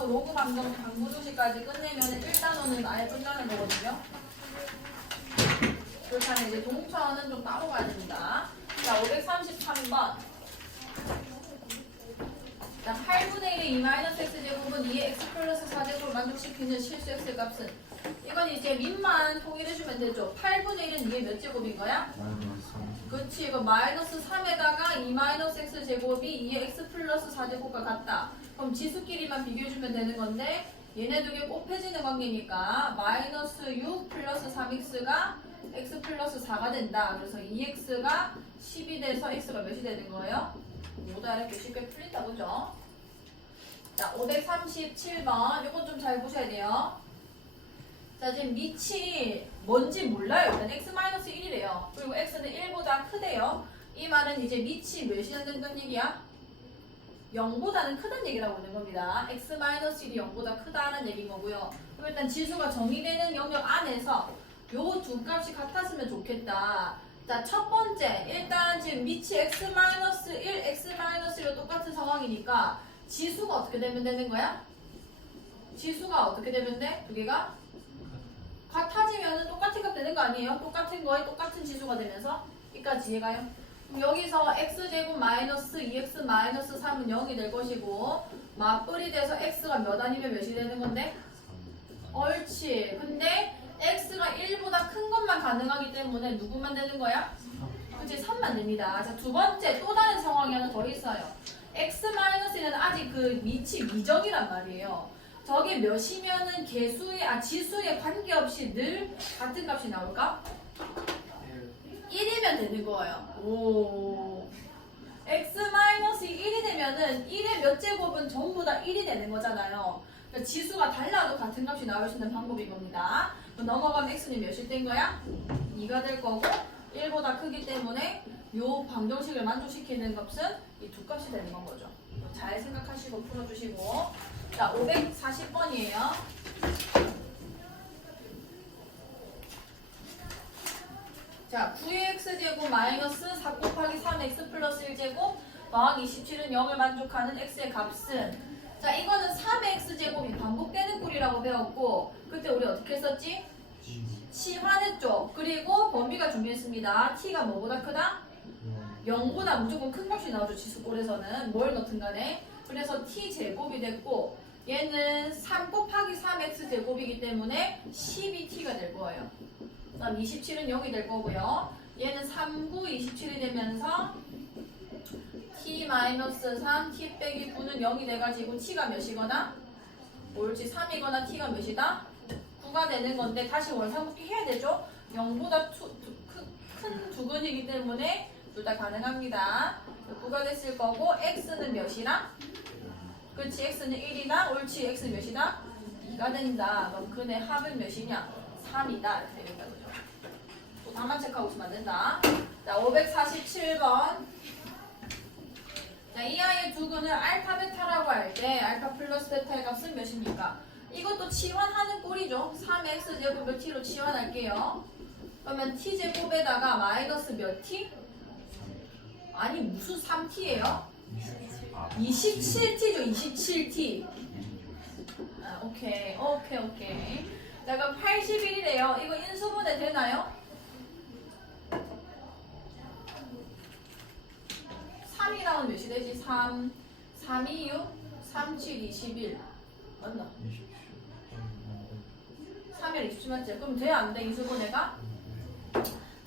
방정식하고 로그 방정, 방정식까지 끝내면 1단원은 아예 끝나는 거거든요. 그렇다면 이제 동차원은 좀 따로 가야 됩니다. 자, 533번. 자, 8분의 1의 2-x 제곱은 2의 x 플러스 4제곱을 만족시키는 실수 x 값은 이건 이제 밑만 통일해주면 되죠. 8분의 1은 2의 몇 제곱인 거야? 그치 이거 마이너스 3에다가 2 마이너스 x 제곱이 2의 x 플러스 4제곱과 같다. 그럼 지수끼리만 비교해주면 되는 건데 얘네 두 개 곱해지는 관계니까 마이너스 6 플러스 3x가 x 플러스 4가 된다. 그래서 2x가 10이 돼서 x가 몇이 되는 거예요? 모두 이렇게 쉽게 풀린다 그죠? 자 537번 이건 좀 잘 보셔야 돼요. 자 지금 밑이 뭔지 몰라요. 일단 x-1이래요. 그리고 x는 1보다 크대요. 이 말은 이제 밑이 몇이나 된다는 얘기야? 0보다는 크다는 얘기라고 하는 겁니다. x-1이 0보다 크다는 얘기인 거고요. 그럼 일단 지수가 정의되는 영역 안에서 요 두 값이 같았으면 좋겠다. 자, 첫 번째. 일단 지금 밑이 x-1, x-1로 똑같은 상황이니까 지수가 어떻게 되면 되는 거야? 지수가 어떻게 되면 돼? 두 개가? 같아지면 똑같은 값 되는 거 아니에요? 똑같은 거에 똑같은 지수가 되면서 여기까지 이해가요? 여기서 x제곱 마이너스 2x 마이너스 3은 0이 될 것이고 맞불이 돼서 x가 몇 아니면 몇이 되는 건데? 옳지. 근데 x가 1보다 큰 것만 가능하기 때문에 누구만 되는 거야? 그치 3만 됩니다. 자, 두 번째 또 다른 상황이 하나 더 있어요. x-는 아직 그 밑이 미정이란 말이에요. 저게 몇이면은 개수의 아 지수에 관계없이 늘 같은 값이 나올까? 1이면 되는 거예요. 오. x-1이 되면은 1의 몇 제곱은 전부 다 1이 되는 거잖아요. 그러니까 지수가 달라도 같은 값이 나올 수 있는 방법인 겁니다. 넘어가면 x는 몇이 된 거야? 2가 될 거고 1보다 크기 때문에 요 방정식을 만족시키는 값은 이 두 값이 되는 건 거죠. 잘 생각하시고 풀어주시고 자 540번이에요. 자 9x제곱 마이너스 4 곱하기 3x 플러스 1제곱 더하기 27은 0을 만족하는 x의 값은 자 이거는 3x제곱이 반복되는 꼴이라고 배웠고 그때 우리 어떻게 했었지? 치환했죠. 그리고 범위가 준비했습니다. t가 뭐보다 크다? 0보다 무조건 큰 값이 나오죠. 지수꼴에서는 뭘 넣든 간에. 그래서 t 제곱이 됐고 얘는 3 곱하기 3x 제곱이기 때문에 12t가 될 거예요. 그다음 27은 0이 될 거고요. 얘는 3, 9, 27이 되면서 t 마이너스 3, t 빼기 9는 0이 돼가지고 t가 몇이거나 옳지 3이거나 t가 몇이다? 9가 되는 건데 다시 원상복귀 해야 되죠? 0보다 큰 두근이기 때문에 둘 다 가능합니다. 9가 됐을 거고 x는 몇이랑? 그렇지 x는 1이나 옳지 x는 몇이다? 2가 된다. 그럼 근의 합은 몇이냐? 3이다. 이렇게 되겠다. 그죠? 또 다만 체크하고 있으면 안 된다. 자, 547번. 자, 이 아이의 두 근을 알파 베타라고 할 때 알파 플러스 베타의 값은 몇입니까? 이것도 치환하는 꼴이죠. 3x 제곱을 t로 치환할게요. 그러면 t 제곱에다가 마이너스 몇 t? 아니 무슨 3t예요? 27t죠. 27t. 아, 오케이, 오케이, 오케이. 자, 그럼 81이래요. 이거 인수분해 되나요? 3이랑은 몇이 되지? 3, 3, 2, 6, 3, 7, 21. 맞나? 3일 27 맞지? 그럼 돼? 안 돼? 인수분해가?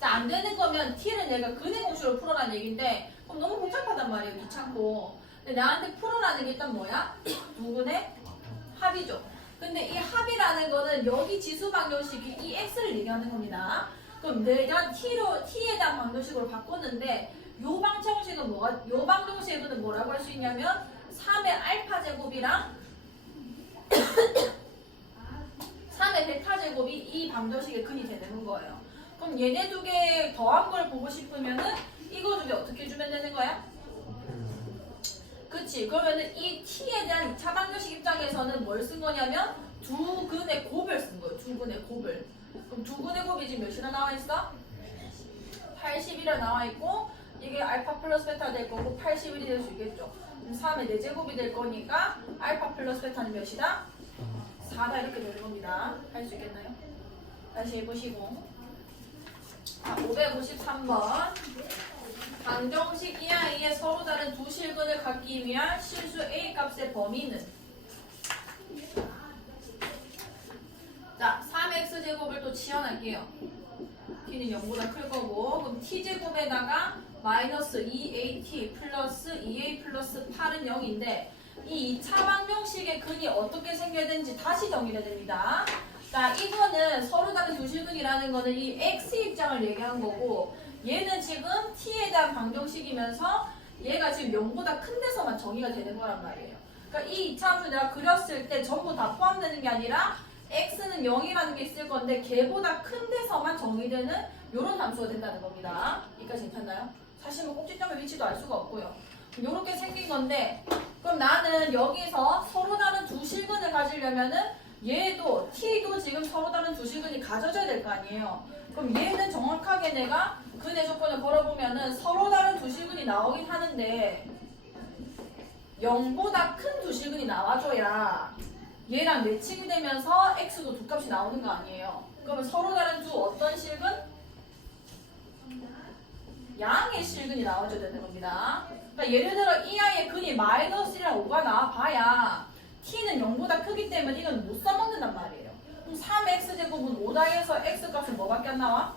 자, 안 되는 거면 t를 내가 근의 공식으로 풀어라는 얘기인데 그럼 너무 복잡하단 말이에요. 귀찮고. 근데 나한테 풀어라는 게 일단 뭐야? 두근의 합이죠. 근데 이 합이라는 거는 여기 지수 방정식이 이 x를 얘기하는 겁니다. 그럼 내가 t로 t에 대한 방정식으로 바꿨는데 요 방정식은 뭐가 요 방정식은 뭐라고 할 수 있냐면 3의 알파 제곱이랑 3의 베타 제곱이 이 방정식의 근이 되는 거예요. 그럼 얘네 두 개 더한 걸 보고 싶으면은 이거 두 개 어떻게 주면 되는 거야? 그치. 그러면은 이 t에 대한 2차 방정식 입장에서는 뭘 쓴 거냐면 두 근의 곱을 쓴 거예요. 두 근의 곱을. 그럼 두 근의 곱이 지금 몇이나 나와 있어? 80이라 나와 있고 이게 알파 플러스 베타 될 거고 81이 될 수 있겠죠. 그럼 3의 4제곱이 될 거니까 알파 플러스 베타는 몇이다? 4다 이렇게 되는 겁니다. 할 수 있겠나요? 다시 해보시고. 자, 553번. 방정식 이하이의 서로 다른 두 실근을 갖기 위한 실수 A 값의 범위는 자, 3x제곱을 또 치환할게요. t는 0보다 클 거고 그럼 t제곱에다가 마이너스 2at 플러스 2a 플러스 8은 0인데 이 2차 방정식의 근이 어떻게 생겨야 되는지 다시 정의해야 됩니다. 자, 이거는 서로 다른 두 실근이라는 거는 이 x 입장을 얘기한 거고 얘는 지금 t에 대한 방정식이면서 얘가 지금 0보다 큰 데서만 정의가 되는 거란 말이에요. 그러니까 이 2차함수 내가 그렸을 때 전부 다 포함되는 게 아니라 x는 0이라는 게 있을 건데 걔보다 큰 데서만 정의되는 이런 함수가 된다는 겁니다. 여기까지 괜찮나요? 사실 뭐 꼭지점의 위치도 알 수가 없고요. 이렇게 생긴 건데 그럼 나는 여기서 서로 다른 두 실근을 가지려면은 얘도 t도 지금 서로 다른 두 실근이 가져져야 될 거 아니에요. 그럼 얘는 정확하게 내가 근의 조건을 걸어보면은 서로 다른 두 실근이 나오긴 하는데 0보다 큰 두 실근이 나와줘야 얘랑 매칭이 되면서 x도 두 값이 나오는 거 아니에요. 그러면 서로 다른 두 어떤 실근? 양의 실근이 나와줘야 되는 겁니다. 그러니까 예를 들어 이 아이의 근이 마이너스 1이랑 5가 나와봐야 t는 0보다 크기 때문에 이건 못 써먹는단 말이에요. 그럼 3x제곱은 5다에서 x값은 뭐밖에 안 나와?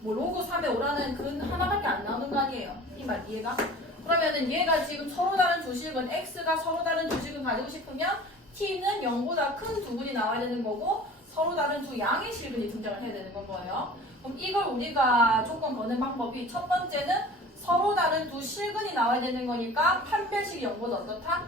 뭐 로그 3에 5라는 근 하나밖에 안 나오는 거 아니에요. 이 말 이해가? 그러면은 얘가 지금 서로 다른 두 실근 x가 서로 다른 두 실근 가지고 싶으면 t는 0보다 큰 두 근이 나와야 되는 거고 서로 다른 두 양의 실근이 등장을 해야 되는 건 거예요. 그럼 이걸 우리가 조건 거는 방법이 첫 번째는 서로 다른 두 실근이 나와야 되는 거니까 판별식이 0보다 어떻다?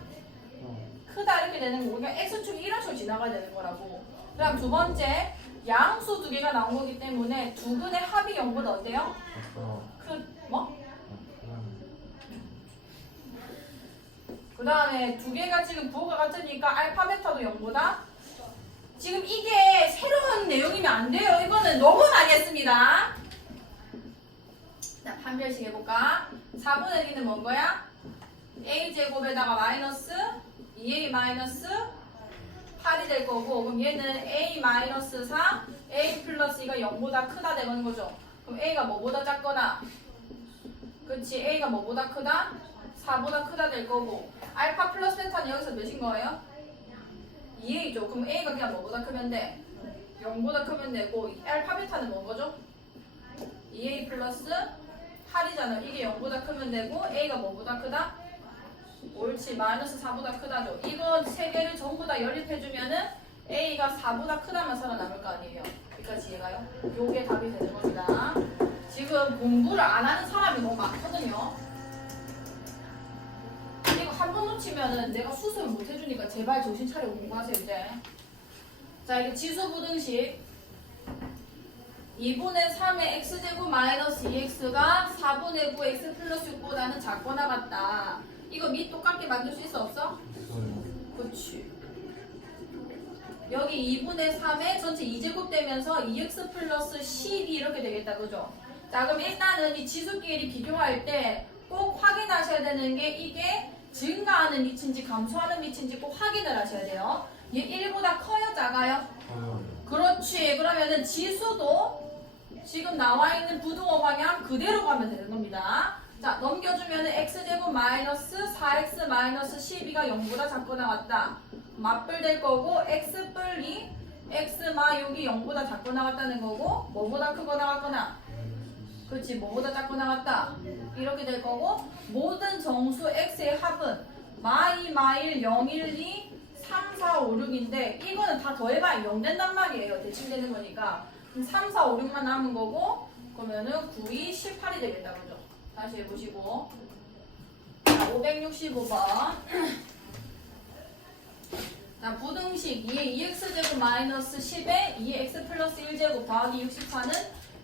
크다 이렇게 되는 거고 그냥 x축이 이런 식으로 지나가야 되는 거라고 그다음 두 번째 양수 두 개가 나온 거기 때문에 두 근의 합이 0보다 어때요? 크 뭐? 그 다음에 두 개가 지금 부호가 같으니까 알파 베타도 0보다 지금 이게 새로운 내용이면 안 돼요. 이거는 너무 나겠습니다. 자, 판별식 해볼까? 4분의 1은 뭔 거야? a제곱에다가 마이너스 2a 마이너스 8이 될 거고 그럼 얘는 a 마이너스 4 a 플러스 2가 0보다 크다 되는 거죠. 그럼 a가 뭐보다 작거나 그치 a가 뭐보다 크다? 4보다 크다 될 거고 알파 플러스 베타는 여기서 몇인 거예요? 2a죠. 그럼 a가 그냥 뭐보다 크면 돼? 0보다 크면 되고 알파 베타는 뭔 거죠? 2a 플러스 8이잖아. 이게 0보다 크면 되고 a가 뭐보다 크다? 옳지. 마이너스 4보다 크다죠. 이거 세 개를 전부 다 연립해주면은 a가 4보다 크다만 살아남을 거 아니에요. 여기까지 이해가요? 요게 답이 되는 겁니다. 지금 공부를 안 하는 사람이 너무 많거든요. 이거 한 번 놓치면은 내가 수습을 못 해주니까 제발 정신 차려 공부하세요 이제. 자 이게 지수 부등식 2분의 3의 x제곱 마이너스 2x가 4분의 9 x 플러스 6보다는 작거나 같다. 이거 밑 똑같게 만들 수 있어 없어? 그렇지. 여기 2분의 3에 전체 2제곱 되면서 2x 플러스 10이 이렇게 되겠다. 그죠? 자, 그럼 일단은 이 지수끼리 비교할 때 꼭 확인하셔야 되는 게 이게 증가하는 위치인지 감소하는 위치인지 꼭 확인을 하셔야 돼요. 얘 1보다 커요? 작아요? 그렇지. 그러면은 지수도 지금 나와 있는 부등호 방향 그대로 가면 되는 겁니다. 자, 넘겨주면은 x제곱 마이너스 4x 마이너스 12가 0보다 작거나 같다. 맞불 될 거고 x 뿔이 x마 여기 0보다 작거나 같다는 거고 뭐보다 크거나 같거나. 그렇지 뭐보다 작거나 같다. 이렇게 될 거고 모든 정수 x의 합은 마이 마일 0, 1, 2, 3, 4, 5, 6인데 이거는 다 더해봐야 0 된단 말이에요. 대칭되는 거니까. 그럼 3, 4, 5, 6만 남은 거고 그러면은 9, 2, 18이 되겠다 그죠 다시 해보시고 자 565번 자 부등식 2의 2x제곱 마이너스 10에 2의 x 플러스 1제곱 더하기 64는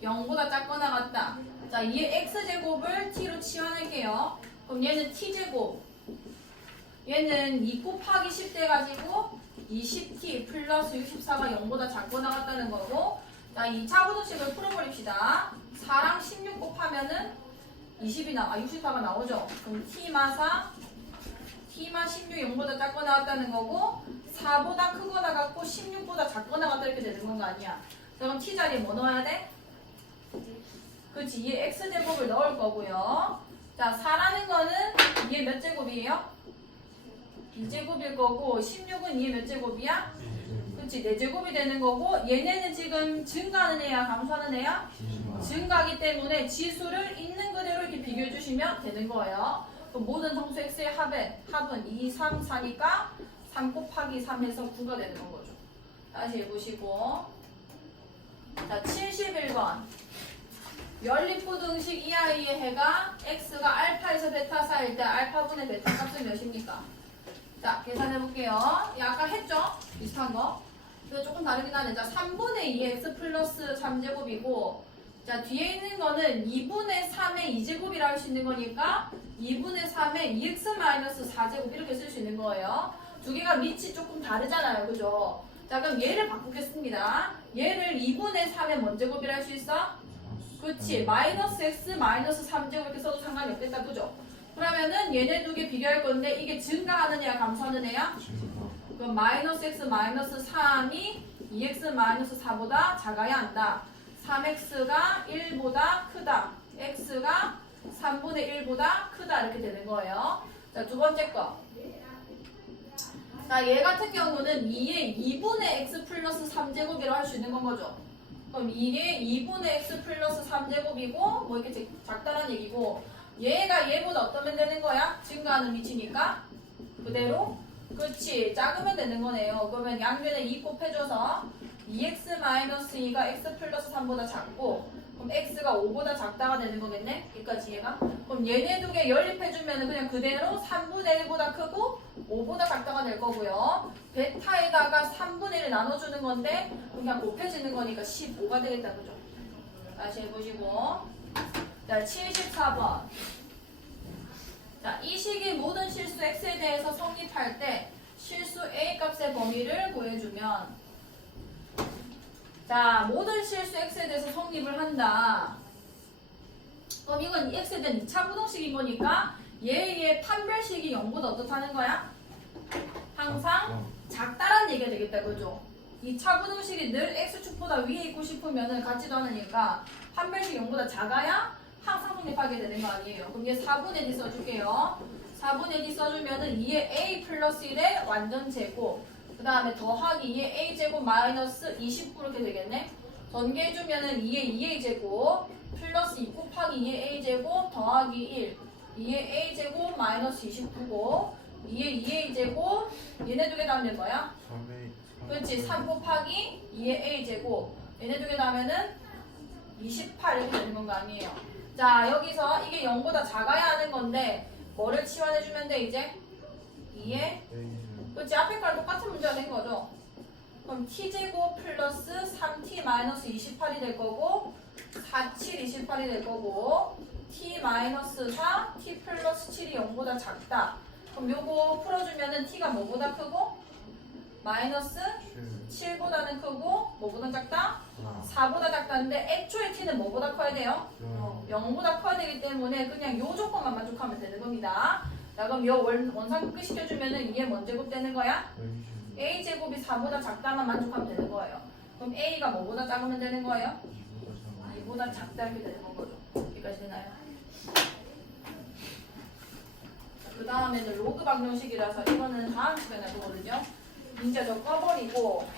0보다 작거나 같다. 자, 2의 x제곱을 t로 치환할게요. 그럼 얘는 t제곱. 얘는 2 곱하기 10 돼가지고 20t 플러스 64가 0보다 작거나 같다는 거고 자, 2차 부등식을 풀어버립시다. 4랑 16 곱하면은 20이 나, 아 64가 나오죠. 그럼 t마 4, t마 16 0보다 작거나 같다는 거고 4보다 크거나 같고 16보다 작거나 같다 이렇게 되는 건 거 아니야. 자, 그럼 t 자리에 뭐 넣어야 돼? 그렇지. 이에 x 제곱을 넣을 거고요. 자, 4라는 거는 이게 몇 제곱이에요? 2제곱일 거고 16은 이게 몇 제곱이야? 그렇지. 4제곱이 되는 거고 얘네는 지금 증가하는 애야, 감소하는 애야? 증가하기 때문에 지수를 있는 그대로 비교해 주시면 되는 거예요. 그럼 모든 정수 x의 합은 합은 2, 3, 4니까 3 곱하기 3에서 9가 되는 거죠. 다시 해보시고 자 71번 연립부등식 이 아이의 해가 x가 알파에서 베타 사이일 때 알파분의 베타 값은 몇입니까? 자 계산해 볼게요. 아까 했죠? 비슷한 거. 근데 조금 다르긴 하네. 자 3분의 2x 플러스 3제곱이고 자 뒤에 있는 거는 2분의 3의 2제곱이라 할 수 있는 거니까 2분의 3의 2x 마이너스 4제곱 이렇게 쓸 수 있는 거예요. 두 개가 밑이 조금 다르잖아요. 그죠? 자 그럼 얘를 바꾸겠습니다. 얘를 2분의 3의 뭔 제곱이라 할 수 있어? 그렇지. 마이너스 x 마이너스 3제곱 이렇게 써도 상관이 없겠다. 그죠? 그러면은 얘네 두 개 비교할 건데 이게 증가하는 애야 감소하는 애야? 그럼 마이너스 x 마이너스 3이 2x 마이너스 4보다 작아야 한다. 3x가 1보다 크다. x가 3분의 1보다 크다. 이렇게 되는 거예요. 자, 두 번째 거. 자, 얘 같은 경우는 2의 2분의 x 플러스 3제곱이라고 할 수 있는 건 거죠. 그럼 이게 2분의 x 플러스 3제곱이고, 뭐 이렇게 작- 작다란 얘기고, 얘가 얘보다 어떠면 되는 거야? 증가하는 위치니까. 그대로 그렇지 작으면 되는 거네요. 그러면 양변에 2 곱해줘서 2x-2가 x 플러스 3보다 작고 그럼 x가 5보다 작다가 되는 거겠네? 여기까지 얘가 그럼 얘네 두 개 연립해주면 그냥 그대로 3분의 1보다 크고 5보다 작다가 될 거고요. 베타에다가 3분의 1을 나눠주는 건데 그냥 곱해지는 거니까 15가 되겠다 그죠? 다시 해보시고 자 74번 자, 이 식의 모든 실수 x에 대해서 성립할 때 실수 a 값의 범위를 구해주면 자, 모든 실수 x에 대해서 성립을 한다. 그럼 이건 x에 대한 2차 부동식인 거니까 얘의 판별식이 0보다 어떻다는 거야? 항상 작다란 얘기가 되겠다, 그죠? 2차 부등식이 늘 x축보다 위에 있고 싶으면 같지도 않으니까 판별식 0보다 작아야 항상 성립하게 되는 거 아니에요. 그럼 얘 4분의 d 써줄게요. 4분의 d 써주면 은 2의 a 플러스 1의 완전 제곱 그 다음에 더하기 2의 a 제곱 마이너스 29 이렇게 되겠네. 전개해주면은 2의 2a 제곱 플러스 2 곱하기 2의 a 제곱 더하기 1 2의 a 제곱 마이너스 29고 2의 2a 제곱 얘네 두개 다음에 뭐야? 그렇지. 3 곱하기 2의 a 제곱. 얘네 두개 다음에는 28 이렇게 되는 건 거 아니에요. 자 여기서 이게 0보다 작아야 하는 건데 뭐를 치환해주면 돼 이제? 2의 그렇지 앞에 거랑 똑같은 문제가 된 거죠 그럼 t제곱 플러스 3t 마이너스 28이 될 거고 4, 7, 28이 될 거고 t 마이너스 4, t 플러스 7이 0보다 작다 그럼 요거 풀어주면은 t가 뭐보다 크고 마이너스 7보다는 크고 뭐보다 작다? 4보다 작다는데 애초에 t는 뭐보다 커야 돼요? 0보다 커야 되기 때문에 그냥 요 조건만 만족하면 되는 겁니다. 자 그럼 요 원, 원상극 시켜주면은 이게 뭔 제곱 되는 거야? a 제곱이 4보다 작다만 만족하면 되는 거예요. 그럼 a가 뭐보다 작으면 되는 거예요? 2보다 작다 이렇게 되는 건 거죠. 여기까지 되나요? 그 다음에는 로그 방정식이라서 이거는 다음 시간에 할 거거든요. 이제 저 꺼버리고